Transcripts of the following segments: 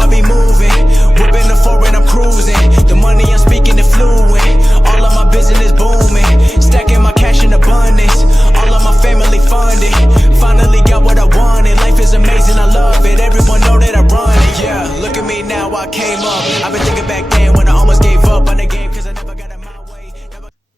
I be moving. Whipping the foreign, I'm cruising. The money I'm speaking is fluent. All of my business booming. Stacking my cash in abundance. All of my family funded. Finally got what I wanted. Life is amazing, I love it. Everyone know that I run it. Yeah, look at me now, I came up. I've been thinking back then when I almost gave up on the game cause I never got in my way.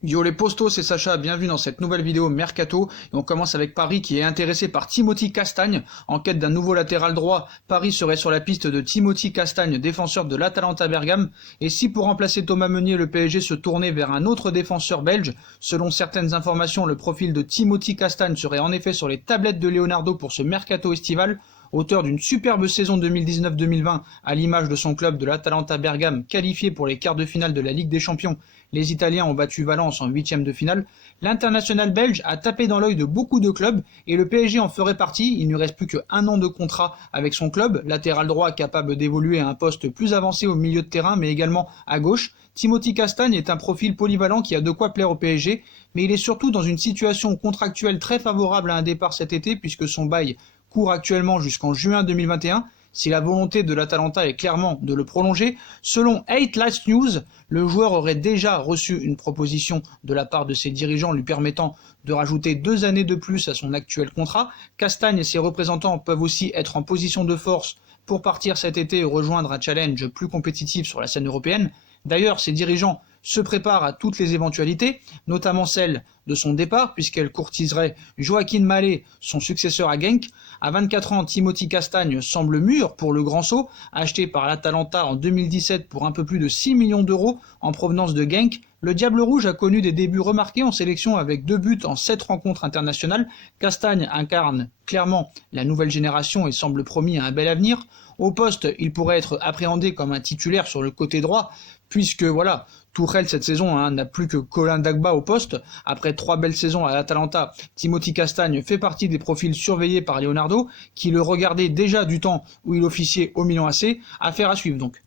Yo les postos, c'est Sacha, bienvenue dans cette nouvelle vidéo Mercato. Et on commence avec Paris qui est intéressé par Timothy Castagne. En quête d'un nouveau latéral droit, Paris serait sur la piste de Timothy Castagne, défenseur de l'Atalanta Bergame. Et si pour remplacer Thomas Meunier, le PSG se tournait vers un autre défenseur belge, selon certaines informations, le profil de Timothy Castagne serait en effet sur les tablettes de Leonardo pour ce Mercato estival. Auteur d'une superbe saison 2019-2020 à l'image de son club de l'Atalanta Bergame qualifié pour les quarts de finale de la Ligue des Champions, les Italiens ont battu Valence en huitième de finale, l'international belge a tapé dans l'œil de beaucoup de clubs et le PSG en ferait partie. Il ne reste plus qu'un an de contrat avec son club, latéral droit capable d'évoluer à un poste plus avancé au milieu de terrain mais également à gauche. Timothy Castagne est un profil polyvalent qui a de quoi plaire au PSG, mais il est surtout dans une situation contractuelle très favorable à un départ cet été puisque son bail court actuellement jusqu'en juin 2021, si la volonté de l'Atalanta est clairement de le prolonger. Selon 8 Last News, le joueur aurait déjà reçu une proposition de la part de ses dirigeants lui permettant de rajouter 2 années de plus à son actuel contrat. Castagne et ses représentants peuvent aussi être en position de force pour partir cet été et rejoindre un challenge plus compétitif sur la scène européenne. D'ailleurs, ses dirigeants se préparent à toutes les éventualités, notamment celle de son départ, puisqu'elle courtiserait Joaquin Mallet, son successeur à Genk. À 24 ans, Timothy Castagne semble mûr pour le grand saut, acheté par l'Atalanta en 2017 pour un peu plus de 6 millions d'euros en provenance de Genk. Le Diable Rouge a connu des débuts remarqués en sélection avec 2 buts en 7 rencontres internationales. Castagne incarne clairement la nouvelle génération et semble promis à un bel avenir. Au poste, il pourrait être appréhendé comme un titulaire sur le côté droit, puisque voilà, Tuchel cette saison n'a plus que Colin Dagba au poste. Après 3 belles saisons à l'Atalanta, Timothy Castagne fait partie des profils surveillés par Leonardo, qui le regardait déjà du temps où il officiait au Milan AC. Affaire à suivre donc.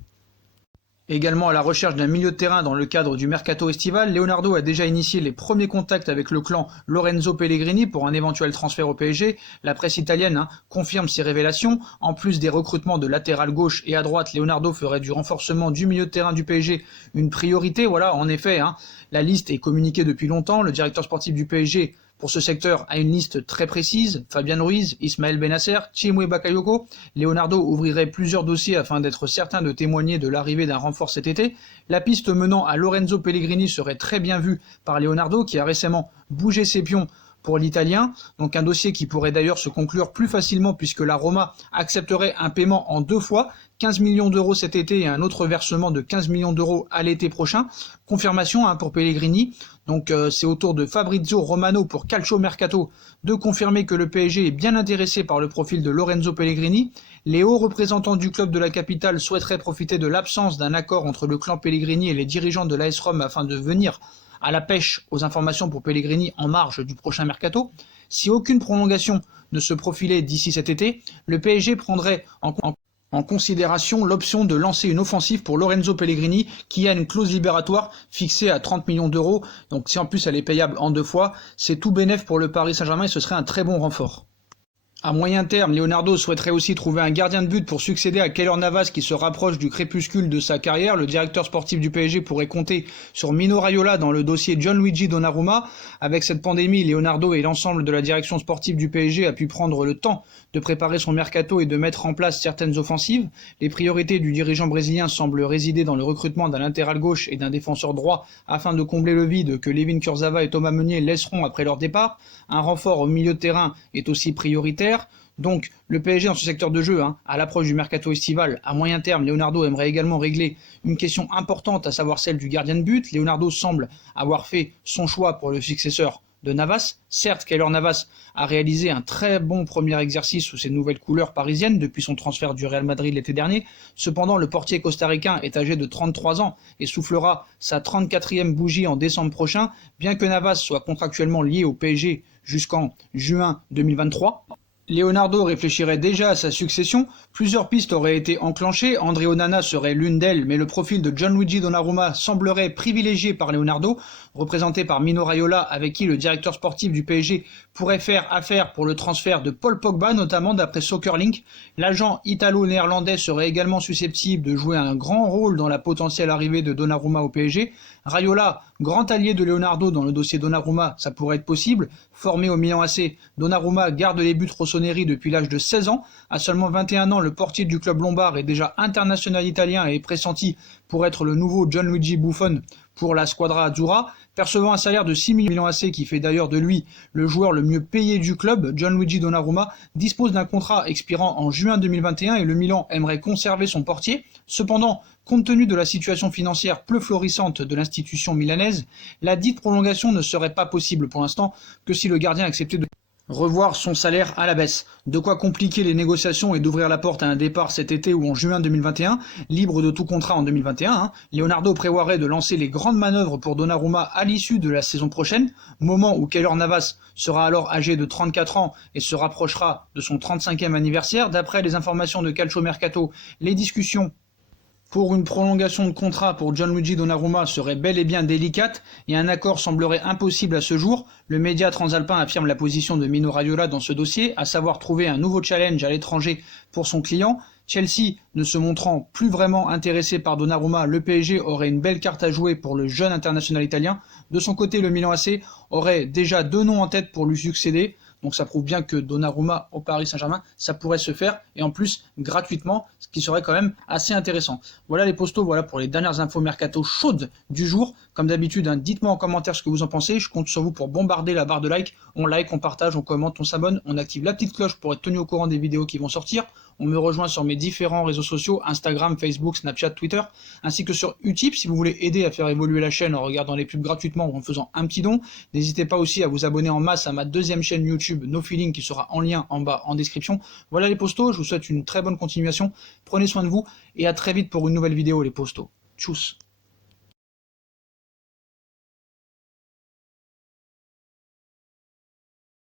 Également à la recherche d'un milieu de terrain dans le cadre du mercato estival, Leonardo a déjà initié les premiers contacts avec le clan Lorenzo Pellegrini pour un éventuel transfert au PSG. La presse italienne confirme ces révélations. En plus des recrutements de latéral gauche et à droite, Leonardo ferait du renforcement du milieu de terrain du PSG une priorité. Voilà, en effet, la liste est communiquée depuis longtemps. Le directeur sportif du PSG pour ce secteur a une liste très précise: Fabian Ruiz, Ismaël Bennacer, Chimwe Bakayoko. Leonardo ouvrirait plusieurs dossiers afin d'être certain de témoigner de l'arrivée d'un renfort cet été. La piste menant à Lorenzo Pellegrini serait très bien vue par Leonardo qui a récemment bougé ses pions pour l'Italien, donc un dossier qui pourrait d'ailleurs se conclure plus facilement puisque la Roma accepterait un paiement en 2 fois, 15 millions d'euros cet été et un autre versement de 15 millions d'euros à l'été prochain. Confirmation pour Pellegrini, donc c'est au tour de Fabrizio Romano pour Calcio Mercato de confirmer que le PSG est bien intéressé par le profil de Lorenzo Pellegrini. Les hauts représentants du club de la capitale souhaiteraient profiter de l'absence d'un accord entre le clan Pellegrini et les dirigeants de l'AS Rome afin de venir à la pêche aux informations pour Pellegrini en marge du prochain mercato. Si aucune prolongation ne se profilait d'ici cet été, le PSG prendrait en considération l'option de lancer une offensive pour Lorenzo Pellegrini qui a une clause libératoire fixée à 30 millions d'euros. Donc si en plus elle est payable en 2 fois, c'est tout bénef pour le Paris Saint-Germain et ce serait un très bon renfort. À moyen terme, Leonardo souhaiterait aussi trouver un gardien de but pour succéder à Keylor Navas qui se rapproche du crépuscule de sa carrière. Le directeur sportif du PSG pourrait compter sur Mino Raiola dans le dossier Gianluigi Donnarumma. Avec cette pandémie, Leonardo et l'ensemble de la direction sportive du PSG a pu prendre le temps de préparer son mercato et de mettre en place certaines offensives. Les priorités du dirigeant brésilien semblent résider dans le recrutement d'un latéral gauche et d'un défenseur droit afin de combler le vide que Layvin Kurzawa et Thomas Meunier laisseront après leur départ. Un renfort au milieu de terrain est aussi prioritaire. Donc le PSG dans ce secteur de jeu, à l'approche du mercato estival, à moyen terme, Leonardo aimerait également régler une question importante, à savoir celle du gardien de but. Leonardo semble avoir fait son choix pour le successeur de Navas. Certes, Keylor Navas a réalisé un très bon premier exercice sous ses nouvelles couleurs parisiennes depuis son transfert du Real Madrid l'été dernier. Cependant, le portier costaricain est âgé de 33 ans et soufflera sa 34e bougie en décembre prochain, bien que Navas soit contractuellement lié au PSG jusqu'en juin 2023. Leonardo réfléchirait déjà à sa succession, plusieurs pistes auraient été enclenchées, André Onana serait l'une d'elles, mais le profil de Gianluigi Donnarumma semblerait privilégié par Leonardo, représenté par Mino Raiola avec qui le directeur sportif du PSG pourrait faire affaire pour le transfert de Paul Pogba, notamment d'après Soccerlink. L'agent italo-néerlandais serait également susceptible de jouer un grand rôle dans la potentielle arrivée de Donnarumma au PSG. Raiola, grand allié de Leonardo dans le dossier Donnarumma, ça pourrait être possible. Formé au Milan AC, Donnarumma garde les buts rossoneri depuis l'âge de 16 ans. À seulement 21 ans, le portier du club lombard est déjà international italien et est pressenti pour être le nouveau Gianluigi Buffon pour la Squadra Azzurra. Percevant un salaire de 6 millions AC qui fait d'ailleurs de lui le joueur le mieux payé du club, Gianluigi Donnarumma dispose d'un contrat expirant en juin 2021 et le Milan aimerait conserver son portier. Cependant, compte tenu de la situation financière peu florissante de l'institution milanaise, la dite prolongation ne serait pas possible pour l'instant que si le gardien acceptait de revoir son salaire à la baisse. De quoi compliquer les négociations et d'ouvrir la porte à un départ cet été ou en juin 2021, libre de tout contrat en 2021. Leonardo prévoirait de lancer les grandes manœuvres pour Donnarumma à l'issue de la saison prochaine, moment où Keylor Navas sera alors âgé de 34 ans et se rapprochera de son 35e anniversaire. D'après les informations de Calcio Mercato, les discussions pour une prolongation de contrat pour Gianluigi Donnarumma serait bel et bien délicate et un accord semblerait impossible à ce jour. Le média transalpin affirme la position de Mino Raiola dans ce dossier, à savoir trouver un nouveau challenge à l'étranger pour son client. Chelsea ne se montrant plus vraiment intéressé par Donnarumma, le PSG aurait une belle carte à jouer pour le jeune international italien. De son côté, le Milan AC aurait déjà 2 noms en tête pour lui succéder. Donc ça prouve bien que Donnarumma au Paris Saint-Germain, ça pourrait se faire, et en plus gratuitement, ce qui serait quand même assez intéressant. Voilà les postos, voilà pour les dernières infos mercato chaudes du jour. Comme d'habitude, dites-moi en commentaire ce que vous en pensez, je compte sur vous pour bombarder la barre de like. On like, on partage, on commente, on s'abonne, on active la petite cloche pour être tenu au courant des vidéos qui vont sortir. On me rejoint sur mes différents réseaux sociaux, Instagram, Facebook, Snapchat, Twitter, ainsi que sur Utip si vous voulez aider à faire évoluer la chaîne en regardant les pubs gratuitement ou en faisant un petit don. N'hésitez pas aussi à vous abonner en masse à ma deuxième chaîne YouTube, No Feeling, qui sera en lien en bas en description. Voilà les postos, je vous souhaite une très bonne continuation, prenez soin de vous et à très vite pour une nouvelle vidéo les postos. Tchuss.